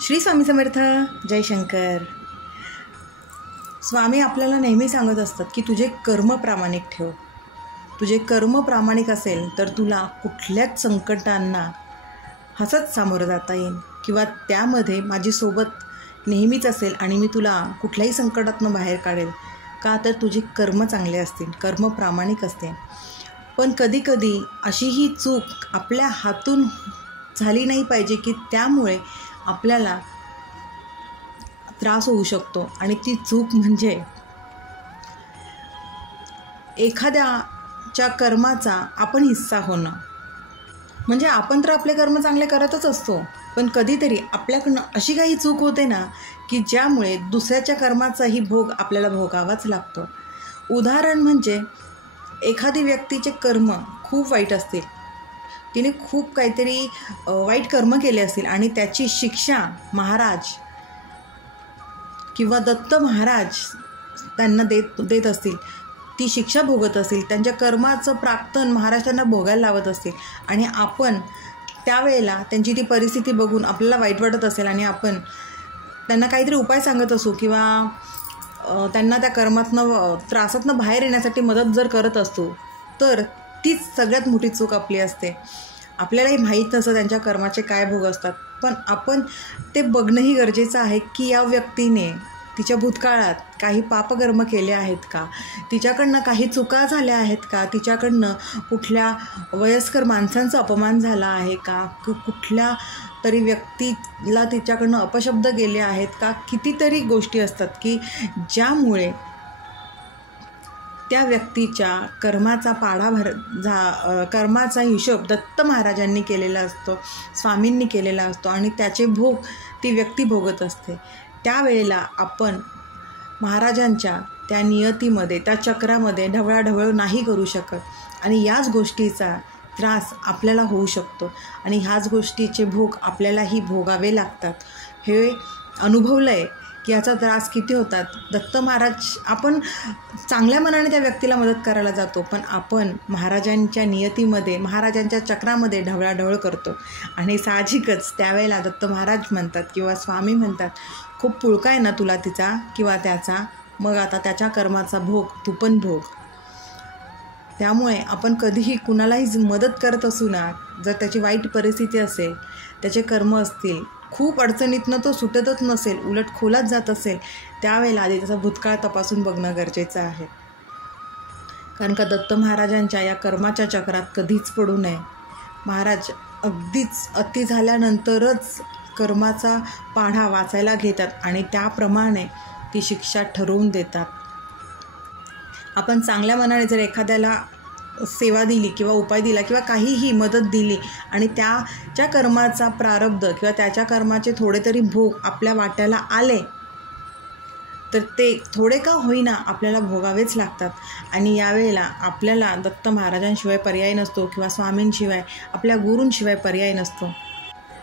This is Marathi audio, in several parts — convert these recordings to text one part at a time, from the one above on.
श्री स्वामी समर्थ. जय शंकर. स्वामी आपल्याला नेहमी सांगत असतात की तुझे कर्म प्रामाणिक ठेव. तुझे कर्म प्रामाणिक असेल तर तुला कुठल्याच संकटांना हसत सामोरं जाता येईल किंवा त्यामध्ये माझी सोबत नेहमीच असेल आणि मी तुला कुठल्याही संकटातनं बाहेर काढेल. का तर तुझे कर्म चांगले असतील, कर्म प्रामाणिक असतील. पण कधीकधी अशीही चूक आपल्या हातून झाली नाही पाहिजे की त्यामुळे आपल्याला त्रास होऊ शकतो. आणि ती चूक म्हणजे एखाद्याच्या कर्माचा आपण हिस्सा होणं. म्हणजे आपण तर आपले कर्म चांगले करतच असतो, पण कधीतरी आपल्याकडनं अशी काही चूक होते ना की ज्यामुळे दुसऱ्याच्या कर्माचाही भोग आपल्याला भोगावाच लागतो. उदाहरण म्हणजे एखादी व्यक्तीचे कर्म खूप वाईट असतील, तिने खूप काहीतरी वाईट कर्म केले असतील आणि त्याची शिक्षा महाराज किंवा दत्त महाराज त्यांना देत असतील, ती शिक्षा भोगत असतील, त्यांच्या कर्माचं प्राक्तन महाराज त्यांना भोगायला लावत असतील आणि आपण त्यावेळेला त्यांची ती परिस्थिती बघून आपल्याला वाईट वाटत असेल आणि आपण त्यांना काहीतरी उपाय सांगत असू किंवा त्यांना त्या कर्मातनं त्रासातनं बाहेर येण्यासाठी मदत जर करत असतो तर तीच सगळ्यात मोठी चूक आपली असते. आपल्यालाही माहीत नसतं त्यांच्या कर्माचे काय भोग असतात, पण आपण ते बघणंही गरजेचं आहे की या व्यक्तीने तिच्या भूतकाळात काही पापकर्म केले आहेत का, तिच्याकडनं काही चुका झाल्या आहेत का, तिच्याकडनं कुठल्या वयस्कर माणसांचा अपमान झाला आहे का, कुठल्या तरी व्यक्तीला तिच्याकडनं अपशब्द गेले आहेत का. कितीतरी गोष्टी असतात की ज्यामुळे त्या व्यक्तीच्या कर्माचा कर्माचा हिशोब दत्त महाराजांनी केलेला असतो, स्वामींनी केलेला असतो आणि त्याचे भोग ती व्यक्ती भोगत असते. त्यावेळेला आपण महाराजांच्या त्या नियतीमध्ये, त्या चक्रामध्ये ढवळाढवळ नाही करू शकत आणि याच गोष्टीचा त्रास आपल्याला होऊ शकतो आणि ह्याच गोष्टीचे भोग आपल्यालाही भोगावे लागतात. हे अनुभवलं आहे की याचा त्रास किती होतात. दत्त महाराज, आपण चांगल्या मनाने त्या व्यक्तीला मदत करायला जातो, पण आपण महाराजांच्या नियतीमध्ये, महाराजांच्या चक्रामध्ये ढवळाढवळ करतो आणि साहजिकच त्यावेळेला दत्त महाराज म्हणतात किंवा स्वामी म्हणतात, खूप पुळका आहे ना तुला तिचा किंवा त्याचा, मग आता त्याच्या कर्माचा भोग तू पण भोग. त्यामुळे आपण कधीही कुणालाही मदत करत असू ना, जर त्याची वाईट परिस्थिती असेल, त्याचे कर्म असतील, खूप अडचणीतनं तो सुटतच नसेल, उलट खोलात जात असेल, त्यावेळेला आधी त्याचा भूतकाळ तपासून बघणं गरजेचं आहे. कारण का दत्त महाराजांच्या या कर्माच्या चक्रात कधीच पडू नये. महाराज अगदीच अति झाल्यानंतरच कर्माचा पाढा वाचायला घेतात आणि त्याप्रमाणे ती शिक्षा ठरवून देतात. आपण चांगल्या मनाने जर एखाद्याला सेवा दिली किंवा उपाय दिला किंवा काहीही मदत दिली आणि त्याच्या कर्माचा प्रारब्ध किंवा त्याच्या कर्माचे थोडे तरी भोग आपल्या वाट्याला आले तर ते थोडे का होईना आपल्याला भोगावेच लागतात. आणि यावेळेला आपल्याला दत्त महाराजांशिवाय पर्याय नसतो किंवा स्वामींशिवाय, आपल्या गुरूंशिवाय पर्याय नसतो.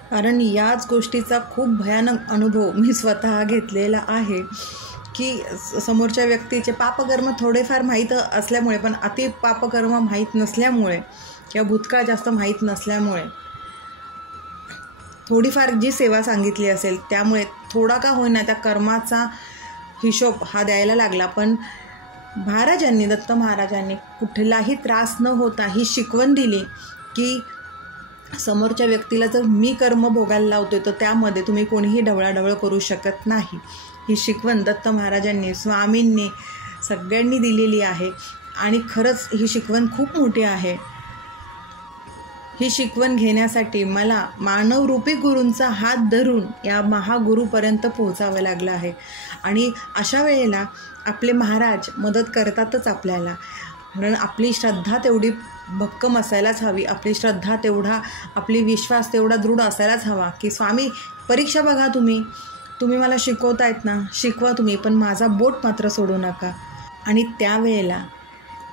कारण याच गोष्टीचा खूप भयानक अनुभव मी स्वतः घेतलेला आहे की समोरच्या व्यक्तीचे पापकर्म थोडेफार माहीत असल्यामुळे, पण अति पापकर्म माहीत नसल्यामुळे किंवा भूतकाळ जास्त माहीत नसल्यामुळे थोडीफार जी सेवा सांगितली असेल त्यामुळे थोडा का होईना त्या कर्माचा हिशोब हा द्यायला लागला. पण महाराजांनी, दत्त महाराजांनी कुठलाही त्रास न होता ही शिकवण दिली की समोरच्या व्यक्तीला जर मी कर्म भोगायला लावतोय तर त्यामध्ये तुम्ही कोणीही ढवळाढवळ करू शकत नाही. ही शिकवण दत्त महाराजांनी, स्वामींनी, सगळ्यांनी दिलेली आहे आणि खरंच ही शिकवण खूप मोठी आहे. ही शिकवण घेण्यासाठी मला मानवरूपी गुरूंचा हात धरून या महागुरूपर्यंत पोहोचावं लागलं आहे. आणि अशा वेळेला आपले महाराज मदत करतातच आपल्याला. कारण आपली श्रद्धा तेवढी भक्कम असायलाच हवी, आपली श्रद्धा तेवढा, आपली विश्वास तेवढा दृढ असायलाच हवा की स्वामी परीक्षा बघा, तुम्ही मला शिकवतायत ना, शिकवा तुम्ही, पण माझा बोट मात्र सोडू नका. आणि त्यावेळेला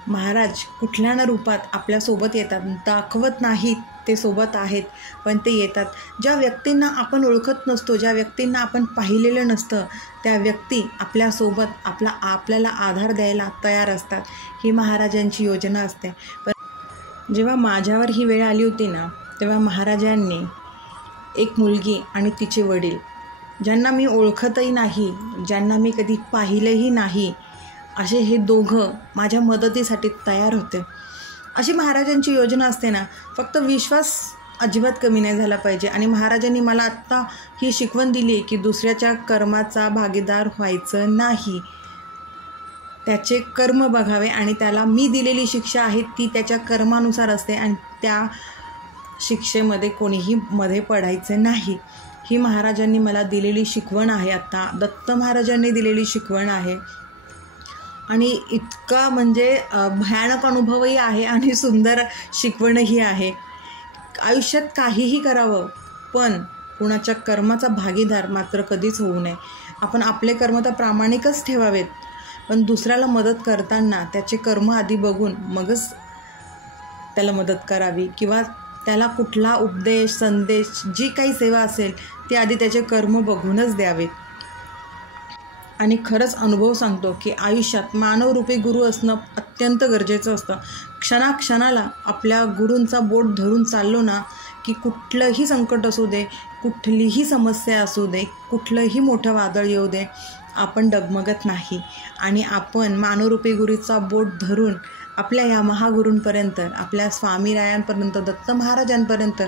महाराज कुठल्या ना रूपात आपल्यासोबत येतात. दाखवत नाहीत ते सोबत आहेत, पण ते येतात. ज्या व्यक्तींना आपण ओळखत नसतो, ज्या व्यक्तींना आपण पाहिलेलं नसतं, त्या व्यक्ती आपल्यासोबत आपल्याला आधार द्यायला तयार असतात. ही महाराजांची योजना असते. पण जेव्हा माझ्यावर ही वेळ आली होती ना, तेव्हा महाराजांनी एक मुलगी आणि तिचे वडील ज्यांना मी ओळखतही नाही, ज्यांना मी कधी पाहिलंही नाही, असे हे दोघं माझ्या मदतीसाठी तयार होते. अशी महाराजांची योजना असते ना. फक्त विश्वास अजिबात कमी नाही झाला पाहिजे. आणि महाराजांनी मला आत्ता ही शिकवण दिली की दुसऱ्याच्या कर्माचा भागीदार व्हायचं नाही. त्याचे कर्म बघावे आणि त्याला मी दिलेली शिक्षा आहे ती त्याच्या कर्मानुसार असते आणि त्या शिक्षेमध्ये कोणीही मध्ये पडायचं नाही. ही महाराजांनी मला दिलेली शिकवण आहे. आत्ता दत्त महाराजांनी दिलेली शिकवण आहे. आणि इतका म्हणजे भयानक अनुभवही आहे आणि सुंदर शिकवणही आहे. आयुष्यात काहीही करावं पण कुणाच्या कर्माचा भागीदार मात्र कधीच होऊ नये. आपण आपले कर्म तर प्रामाणिकच ठेवावेत, पण दुसऱ्याला मदत करताना त्याचे कर्म आधी बघून मगच त्याला मदत करावी. किंवा त्याला कुठला उपदेश, संदेश, जी काही सेवा असेल ती आधी त्याचे कर्म बघूनच द्यावे. आणि खरंच अनुभव सांगतो की आयुष्यात मानवरूपी गुरु असणं अत्यंत गरजेचं असतं. क्षणाक्षणाला आपल्या गुरूंचा बोट धरून चाललो ना की कुठलंही संकट असू दे, कुठलीही समस्या असू दे, कुठलंही मोठं वादळ येऊ दे, आपण डगमगत नाही. आणि आपण मानवरूपी गुरूचा बोट धरून आपल्या या महागुरूंपर्यंत, आपल्या स्वामीरायांपर्यंत, दत्त महाराजांपर्यंत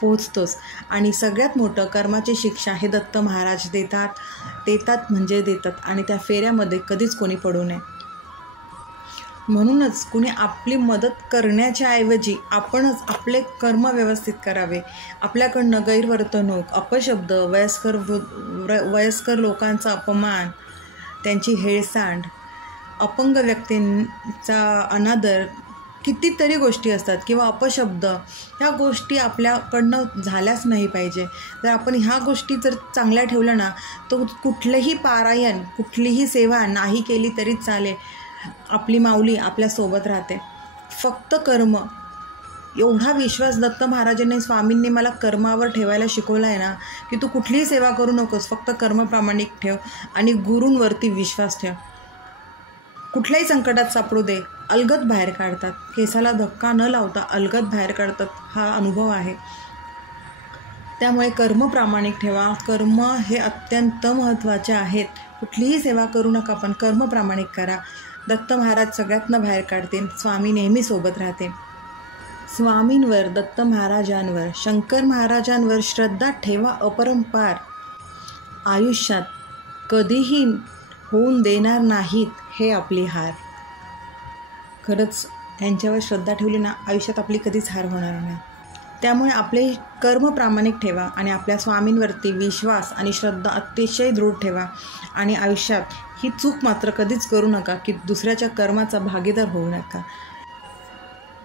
पोहोचतोच. आणि सगळ्यात मोठं कर्माची शिक्षा हे दत्त महाराज देतात म्हणजे देतात. आणि त्या फेऱ्यामध्ये कधीच कोणी पडू नये. म्हणूनच कुणी आपली मदत करण्याच्या ऐवजी आपणच आपले कर्म व्यवस्थित करावे. आपल्याकडनं गैरवर्तणूक, अपशब्द, वयस्कर लोकांचा अपमान, त्यांची हेळसांड, अपंग व्यक्तींचा अनादर, कितीतरी गोष्टी असतात किंवा अपशब्द, ह्या गोष्टी आपल्याकडनं झाल्याच नाही पाहिजे. जर आपण ह्या गोष्टी जर चांगल्या ठेवल्या ना तर कुठलंही पारायण, कुठलीही सेवा नाही केली तरी चालेल. आपली माऊली आपल्यासोबत राहते. फक्त कर्म, एवढा विश्वास दत्त महाराजांनी, स्वामींनी मला कर्मावर ठेवायला शिकवला आहे ना की तू कुठलीही सेवा करू नकोस, फक्त कर्म प्रामाणिक ठेव आणि गुरूंवरती विश्वास ठेव. कुठल्याही संकटात सापडू दे, अलगद बाहेर काढतात. केसाला धक्का न लावता अलगद बाहेर काढतात. हा अनुभव आहे. त्यामुळे कर्म प्रामाणिक ठेवा. कर्म हे अत्यंत महत्त्वाचे आहेत. कुठलीही सेवा करू नका, पण कर्म प्रामाणिक करा. दत्त महाराज सगळ्यातनं बाहेर काढतील. स्वामी नेहमी सोबत राहते. स्वामींवर, दत्त महाराजांवर, शंकर महाराजांवर श्रद्धा ठेवा अपरंपार. आयुष्यात कधीही होऊन देणार नाहीत हे आपली हार. खरंच त्यांच्यावर श्रद्धा ठेवली ना, आयुष्यात आपली कधीच हार होणार नाही. त्यामुळे आपले कर्म प्रामाणिक ठेवा आणि आपल्या स्वामींवरती विश्वास आणि श्रद्धा अतिशय दृढ ठेवा. आणि आयुष्यात ही चूक मात्र कधीच करू नका की दुसऱ्याच्या कर्माचा भागीदार होऊ नका.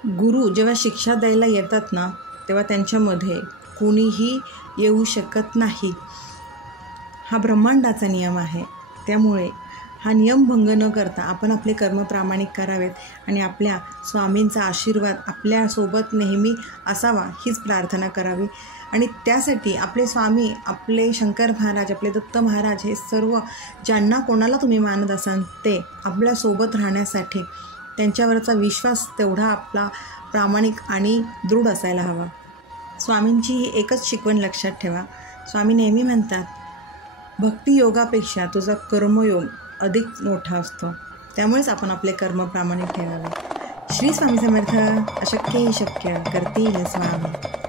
गुरु जेव्हा शिक्षा द्यायला येतात ना तेव्हा त्यांच्यामध्ये कुणीही येऊ शकत नाही. हा ब्रह्मांडाचा नियम आहे. त्यामुळे हा नियम भंग न करता आपण आपले कर्म प्रामाणिक करावेत आणि आपल्या स्वामींचा आशीर्वाद आपल्यासोबत नेहमी असावा हीच प्रार्थना करावी. आणि त्यासाठी आपले स्वामी, आपले शंकर महाराज, आपले दत्त महाराज, हे सर्व ज्यांना कोणाला तुम्ही मानत असाल ते आपल्यासोबत राहण्यासाठी त्यांच्यावरचा विश्वास तेवढा आपला प्रामाणिक आणि दृढ असायला हवा. स्वामींची ही एकच शिकवण लक्षात ठेवा. स्वामी नेहमी म्हणतात, भक्तियोगापेक्षा तुझा कर्मयोग अधिक मोठा असतो. त्यामुळेच आपण आपले कर्म प्रामाणिक ठेवावे. श्री स्वामी समर्थ. अशक्य ही शक्य करतील स्वामी.